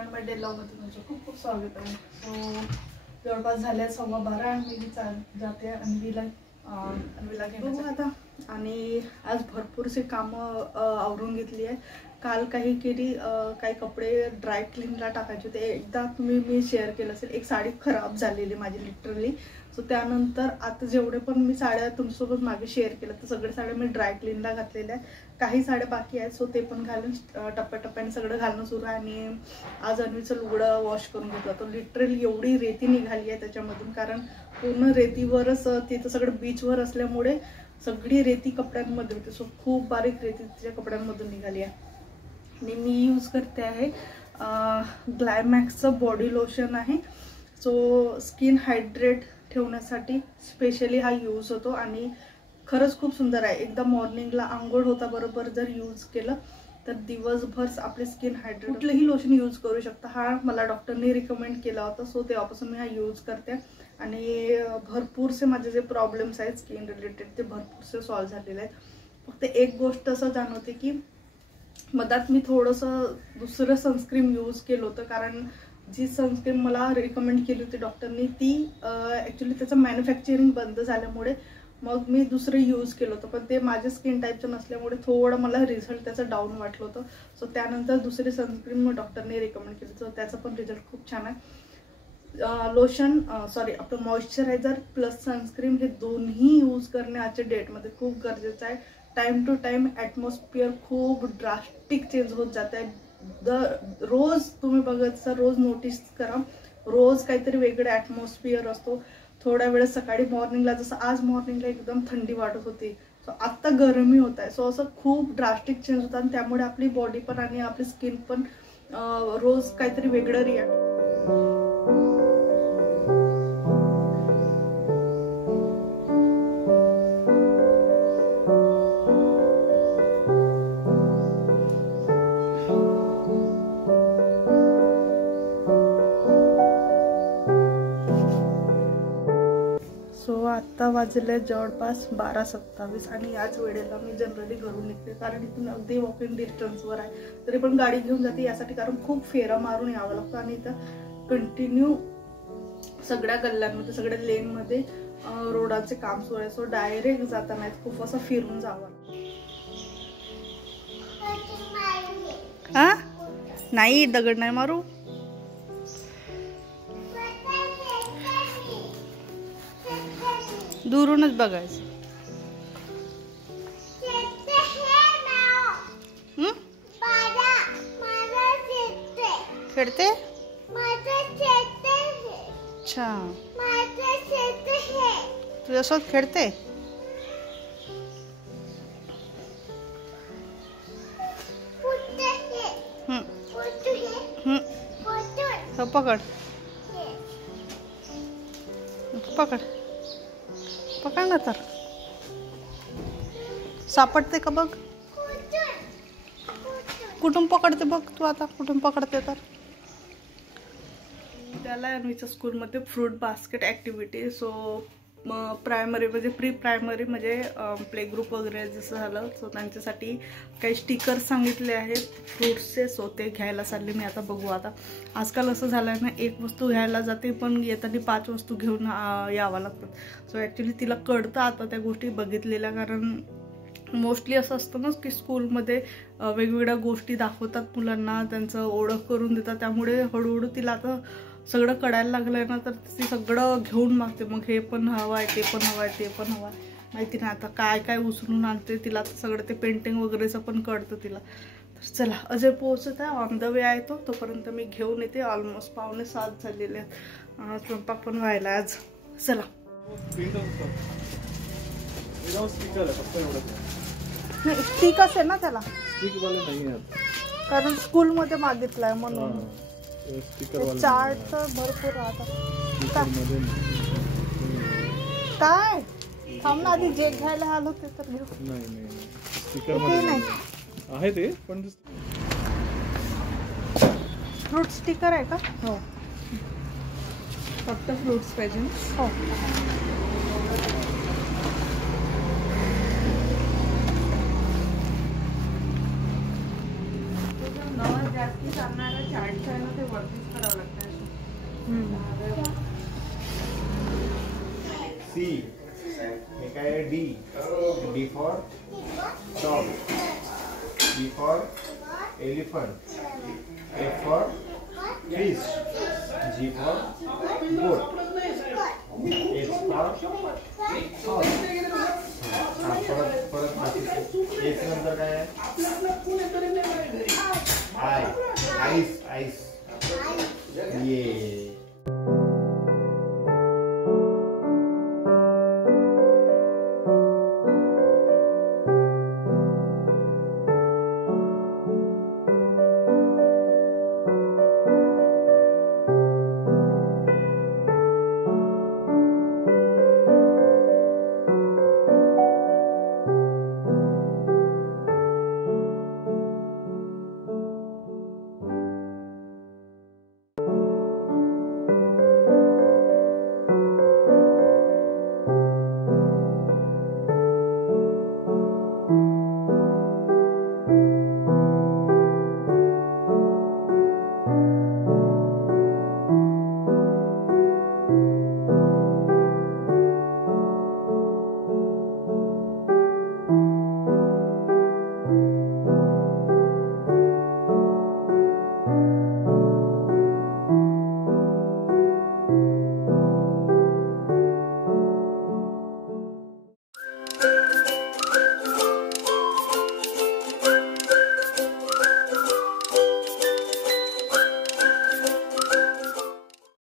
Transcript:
Brand bye डेला मध्ये तुमचं खूप खूप स्वागत आहे. सो जवळपास झाले 12:15 आणि मी जाते अन्वीला घेऊन आता. आणि आज भरपूरसे कामं आवरून घेतली आहे. काल काही केली, काही कपडे ड्राय क्लीनला टाकायचे होते. एकदा मी शेअर केलं असेल, एक साडी खराब झालेली माझी लिटरली. सो त्यानंतर आता जेवढे पण मी साड्या तुमच्यासोबत मागे शेअर केलं तर सगळे साड्या मी ड्राय क्लीनला घातलेल्या आहेत. काही साड्या बाकी आहेत, सो ते पण घालून टप्प्याटप्प्याने सगळं घालणं सुरू आहे. आणि आज अन्वीचं लुगडं वॉश करून घेतलं. तर लिटरली एवढी रेती निघाली आहे त्याच्यामधून, कारण पूर्ण रेतीवरच तिथं सगळं बीचवर असल्यामुळे सगळी रेती कपड्यांमध्ये होती. सो खूप बारीक रेती तिच्या कपड्यांमधून निघाली आहे. आणि मी यूज करते आहे ग्लायमॅक्सचं बॉडी लोशन आहे. सो स्किन हायड्रेट ठेवण्यासाठी स्पेशली हा यूज होतो आणि खरंच खूप सुंदर आहे. एकदा मॉर्निंगला आंघोळ होता बरोबर जर यूज केलं तर दिवसभर आपले स्किन हायड्रेट. कुठलंही लोशन यूज करू शकता. हा मला डॉक्टरने रिकमेंड केला होता, सो तेव्हापासून मी हा यूज करते. आणि भरपूरसे माझे जे प्रॉब्लेम्स आहेत स्किन रिलेटेड ते भरपूरसे सॉल्व्ह झालेले आहेत. फक्त एक गोष्ट असं जाणवते की मधात मी थोडंसं दुसरं सनस्क्रीम यूज केलं होतं, कारण जी सनस्क्रीम मला रिकमेंड केली होती डॉक्टरनी ती ॲक्च्युली त्याचं मॅन्युफॅक्चरिंग बंद झाल्यामुळे मग मी दुसरं यूज केलं होतं. पण ते माझ्या स्किन टाईपचं नसल्यामुळे थोडं मला रिझल्ट त्याचं डाऊन वाटलं होतं. सो त्यानंतर दुसरी सनस्क्रीम सनस्क्रीन रिकमेंड केली, तर त्याचा पण रिझल्ट खूप छान आहे. लोशन आपलं मॉइश्चरायझर प्लस सनस्क्रीम हे दोन्ही यूज करणे आजच्या डेटमध्ये खूप गरजेचं आहे. टाइम टू टाइम ॲटमॉस्फिअर खूप ड्रास्टिक चेंज होत जात आहे. रोज तुम्ही बघत रोज नोटीस करा, रोज काहीतरी वेगळं ॲटमॉस्फिअर असतो. थोड्या वेळेस सकाळी मॉर्निंगला, जसं आज मॉर्निंगला एकदम थंडी वाटत होती, सो आत्ता गरमी होत आहे. सो असं खूप ड्रास्टिक चेंज होतं आणि त्यामुळे आपली बॉडी पण आणि आपली स्किन पण रोज काहीतरी वेगळं रिॲक्ट. आता वाजले जवळपास 12:27 आणि याच वेळेला मी जनरली घरून निघते, कारण इथून अगदी वॉकिंग डिस्टन्सवर आहे. तरी पण गाडी घेऊन जाते यासाठी, कारण खूप फेरा मारून यावं लागतं. आणि इथं कंटिन्यू सगळ्या गल्ल्यांमध्ये सगळ्या लेनमध्ये रोडाचे काम सुरू आहे. सो डायरेक्ट जाताना खूप असं फिरून जावं. हा नाही, दगड नाही मारू. दूरूनच बघायचं. खेळते. अच्छा, तुझ्यासोबत खेळते. पकड पकड पकड ना. तर सापडते का बघ. कुठून पकडते बघ तू आता, कुठून पकडते. तर त्याला अन्वीच्या स्कूलमध्ये fruit basket activity. So primary म्हणजे प्री प्रायमरी म्हणजे प्ले ग्रुप वगैरे जसं झालं, सो त्यांच्यासाठी काही स्टिकर्स सांगितले आहेत फ्रूट्सचे. सो ते घ्यायला चालले मी आता. बघू आता. आजकाल असं झालं आहे ना, एक वस्तू घ्यायला जाते पण येताना 5 वस्तू घेऊन यावं लागतात. सो ॲक्च्युली तिला कळतं आता त्या गोष्टी बघितलेल्या, कारण मोस्टली असं असतं ना की स्कूलमध्ये वेगवेगळ्या गोष्टी दाखवतात मुलांना, त्यांचं ओळख करून देतात. त्यामुळे हळूहळू तिला आता सगळं कळायला लागलं आहे ना, तर ती सगळं घेऊन मागते. मग हे पण हवं आहे, ते पण हवं आहे, ते पण हवं आहे. माहिती नाही आता काय काय उचलून आणते. तिला सगळं ते पेंटिंग वगैरेचं पण कळतं तिला. तर चला, अजय पोहोचत आहे, ऑन द वे आहे तो. तोपर्यंत मी घेऊन येते. ऑलमोस्ट 6:45 झालेले आहेत. स्वयंपाक पण व्हायला आज. चला. स्टिक असेल ना त्याला, कारण स्कूलमध्ये मागितलाय म्हणून. चार्ट तर भरपूर राहतात. काय थांब ना, आधी जे घ्यायला आलो ते तर घेऊ. नाही आहे ते पण फ्रूट स्टिकर आहे का? हो, फक्त फ्रूट्स पाहिजे. हो. जास्ती चालणाऱ्या चार्टचं आहे ना ते वरतीच करावं लागतं असं. सी हे काय आहे D D for dog D for elephant F for fish G for boat H for परत बाकी एच नंतर काय आहे आय आईस आईस ये